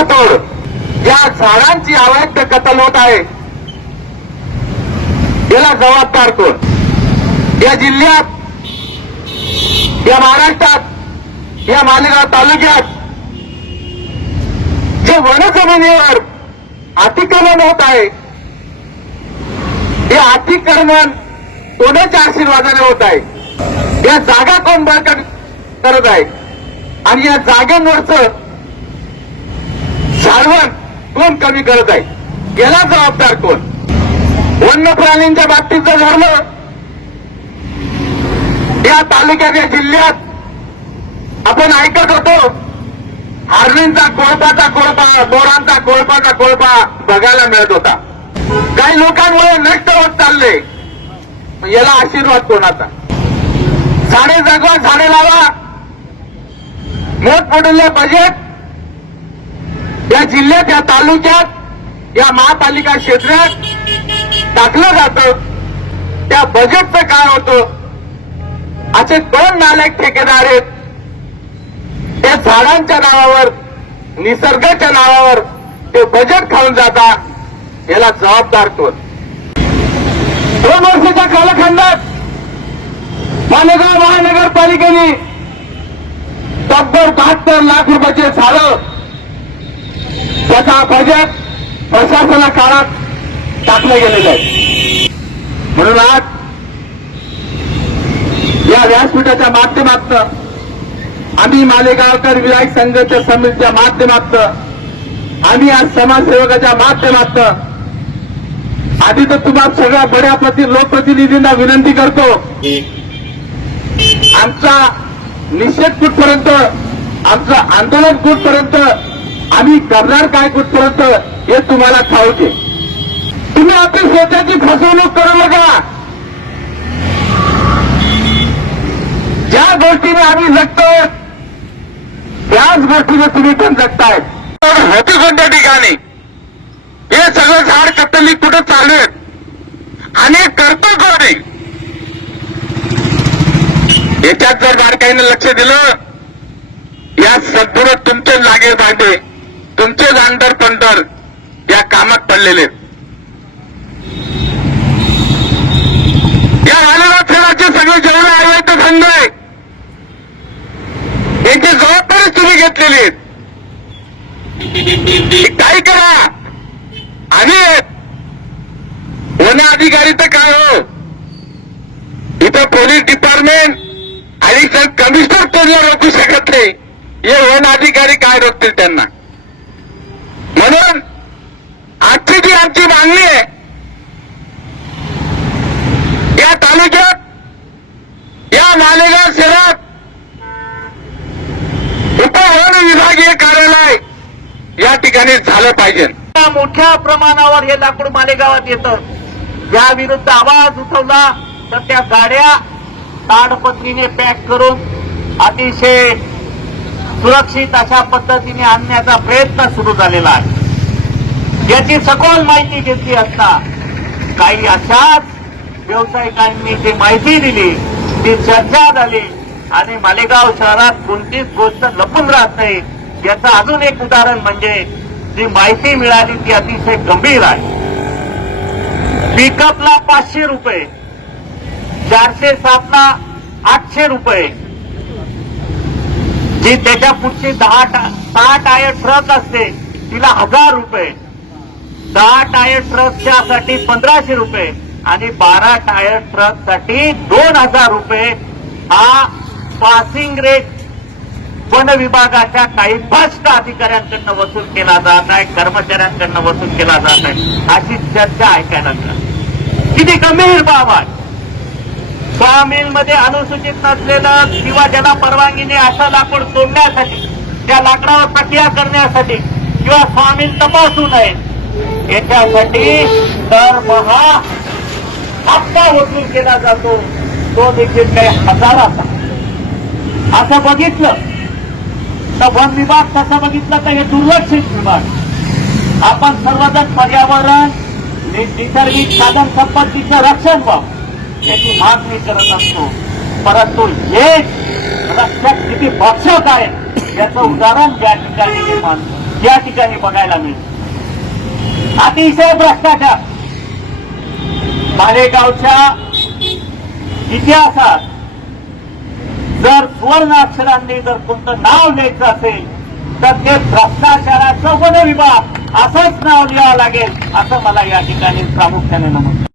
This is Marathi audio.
वृक्षतोड या झाडांची अवैध कत्तल होत आहे, याला जबाबदार कोण? या जिल्ह्यात, या महाराष्ट्रात, या मालेगाव तालुक्यात जे वन जमिनीवर अतिक्रमण होत आहे, हे अतिक्रमण कोणाच्या आशीर्वादाने होत आहे? या जागा कोण बळकट करत आहे आणि या जागांवरचं सारवण कोण कमी करत आहे? याला जबाबदार कोण? वन्य प्राण्यांच्या बाबतीत जर झालं, या तालुक्यात, या जिल्ह्यात आपण ऐकत होतो हरणींचा कोळपाचा कोळपा, बोरांचा कोळपाचा कोळपा बघायला मिळत होता. काही लोकांमुळे नष्ट होत चालले. याला आशीर्वाद कोणाचा? झाडे जगवा, झाडे लावा, मोठमोठे बजेट या जिल्ह्यात, या तालुक्यात, या महापालिका क्षेत्रात टाकलं जातं. त्या बजेटचं काय होतं? असे दोन नालायक ठेकेदार आहेत, त्या झाडांच्या नावावर, निसर्गाच्या नावावर ते बजेट खाऊन जातात. याला जबाबदार कोण? 2 वर्षाच्या कालखंडात मालेगाव महानगरपालिकेने तब्बल 72 लाख रुपयाचे झालं, त्याचा बजेट प्रशासना काळात टाकलं गेलेलं आहे. म्हणून आज या व्यासपीठाच्या माध्यमातून आम्ही मालेगावकर विधायक संघाच्या समितीच्या माध्यमातून, आम्ही आज समाजसेवकाच्या माध्यमातून आधी तर तुम्हाला सगळ्या बड्या लोकप्रतिनिधींना विनंती करतो, आमचा निषेध कुठपर्यंत, आमचं आंदोलन कुठपर्यंत, आम्ही करणार काय कुठपर्यंत हे तुम्हाला ठाऊक आहे. तुम्ही आपली स्वतःची फसवणूक करू नका. ज्या गोष्टीने आम्ही जगतोय त्याच गोष्टीने तुम्ही पण जगतायत. होती कोणत्या ठिकाणी हे सगळं झाड कत्तली कुठं चालू आहेत आणि करतो कोण? याच्यात जर बारकाईने लक्ष दिलं, या सद्गुरू तुमचे लागे भांडे, तुमचे जाणदार पंढर या कामात पडलेले. या मालेगाव खेळाचे सगळे जेवढे अवैध धंदे आहे याची जबाबदारी तुम्ही घेतलेली आहे. काय करा? आणि वन अधिकारी तर काय हो, इथं पोलीस डिपार्टमेंट आणि सर कमिशनर त्यांना रोखू शकत नाही. हे वन अधिकारी काय रोखतील त्यांना? म्हणून आजची जी आमची मागणी आहे, या तालुक्यात, या मालेगाव शहरात उपवन विभागीय कार्यालय या ठिकाणी झालं पाहिजे. मोठ्या प्रमाणावर हे लाकूड मालेगावात येतं. या विरुद्ध आवाज उठवला तर त्या गाड्या ताडपत्रीने पॅक करून अतिशय सुरक्षित अशा पद्धतीने आणण्याचा प्रयत्न सुरू झालेला आहे. याची सखोल माहिती घेतली असता काही अशाच व्यावसायिकांनी जी माहिती दिली, ती चर्चा झाली आणि मालेगाव शहरात कोणतीच गोष्ट लपून राहत नाही. याचं अजून एक उदाहरण म्हणजे जी माहिती मिळाली ती अतिशय गंभीर आहे. पिकअपला 500 रुपये, 407ला 800 रुपये, जी त्याच्या पुढची 6 टायर ट्रक असते तिला 1000 रुपये, 10 टायर ट्रकच्यासाठी 1500 रुपये आणि 12 टायर ट्रकसाठी 2000 रुपये हा पासिंग रेट वन विभागाच्या काही भ्रष्ट अधिकाऱ्यांकडनं वसूल केला जात आहे, कर्मचाऱ्यांकडनं वसूल केला जात आहे. अशी चर्चा ऐकायला मिळाली. किती गंभीर बाब आहे. सॉमिलमध्ये अनुसूचित नसलेलं किंवा ज्याला परवानगी नाही असं लाकूड तोडण्यासाठी, त्या लाकडावर प्रक्रिया करण्यासाठी किंवा सॉमिल तपासू नये याच्यासाठी दरमहा हप्ता वसूल केला जातो, तो देखील काही हजाराचा. असं बघितलं तर वन विभाग, तसं बघितलं तर हे दुर्लक्षित विभाग. आपण सर्वजण पर्यावरण, नैसर्गिक साधन संपत्तीचं रक्षण व्हावं याची मागणी करत असतो, परंतु हे रक्षक किती भक्षक आहे याचं उदाहरण या ठिकाणी मी मानतो. या ठिकाणी बघायला मिळते. अतिशय भ्रष्टाचार. मालेगावच्या इतिहासात जर सुवर्ण अक्षरांनी जर कोणतं नाव लिहायचं असेल तर ते भ्रष्टाचाराचं वन विभाग असंच नाव लिहावं लागेल, असं मला या ठिकाणी प्रामुख्याने नमूद